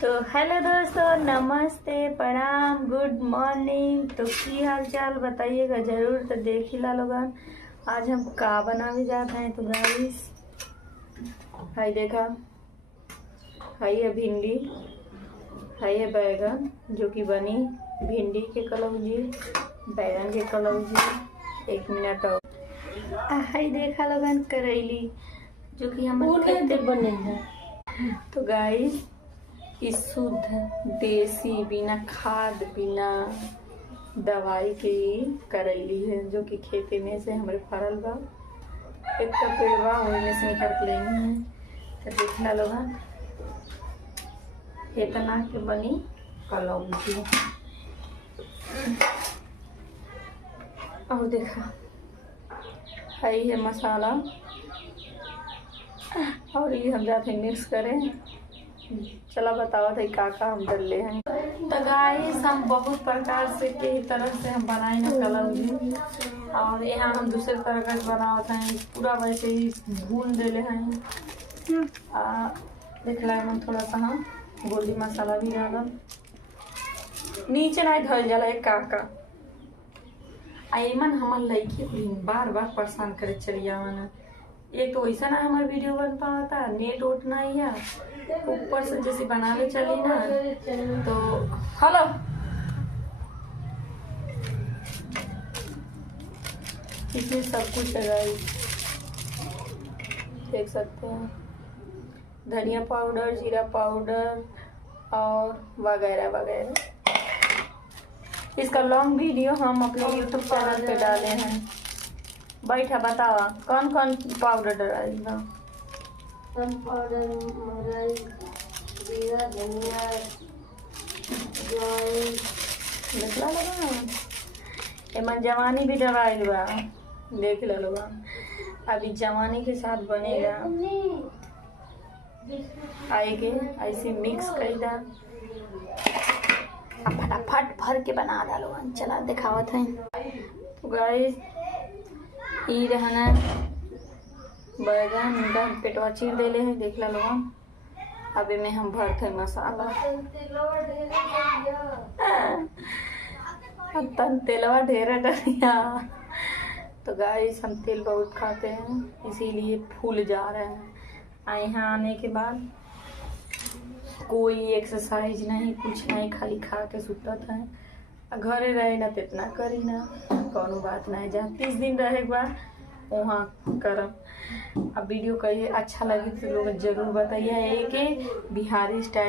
तो हेलो दोस्तों, नमस्ते, प्रणाम, गुड मॉर्निंग। तो की हाल चाल बताइएगा जरूर। तो देख ही ला लोगन, आज हम का बनावे जाते हैं। तो गाइस हाई देखा, हाई है भिंडी, हाई है बैगन जो कि बनी भिंडी के कलौजी, बैगन के कलौजी। 1 मिनट और हाई देखा लोगन करेली जो कि हम खेते बने हैं। तो गाइस इस शुद्ध देसी बिना खाद बिना दवाई की करेली है जो कि खेते में से हमारे फरल बा। एक का पेड़वा में से निकाल लेनी है। तो देखना लोग इतना के बनी कलौजी। और देखा हई है मसाला, और ये हम जाते मिक्स करें। चला बताओ थे का हम डले हैं। तो गाइस हम बहुत प्रकार से के तरह से हम बनाए हैं कलौजी, और यहाँ हम दूसरे तरह का बनाते हैं। पूरा वैसे ही भून देले हैं। देख ला हम थोड़ा सा हम गोली मसाला भी डालम, नीचे नहीं धल जाला एक काका। एमन हमार लड़की बार बार परेशान करे चलिया मन। एक तो वैसा ना हमारा वीडियो बन पाता, नेट वोट नहीं है, ऊपर से जैसे बनाने चली ना। तो हेलो इसमें सब कुछ है गाइस, देख सकते हैं। धनिया पाउडर, जीरा पाउडर और वगैरह वगैरह। इसका लॉन्ग वीडियो हम अपने YouTube चैनल पे डाले हैं। बैठा बतावा कौन कौन पाउडर डालेगा। पाउडर, मगज, जीरा, धनिया, देखला लगा एमन जवानी भी डराइल बा। देख लो लोग, अभी जवानी के साथ बनेगा। आएगे ऐसे मिक्स कर दा, फटाफट भर के बना डालो। चला दिखावत है। तो गाइस ई रहना बैगन उनका पेटवा चीर देले है। देख ला लोग, अभी में हम भरते हैं मसाला। तन तेलवा ढेर डरिया। तो गाइस हम तेल बहुत खाते हैं इसीलिए फूल जा रहे हैं। यहाँ आने के बाद कोई एक्सरसाइज नहीं, कुछ नहीं, खाली खा के सुतत है। घरे रहे ना तो इतना करी ना, कोनो बात नहीं। जहाँ 30 दिन रहे बाद वहाँ करम। अब वीडियो कहिए अच्छा लगे तो लोग जरूर बताइए। एक बिहारी स्टाइल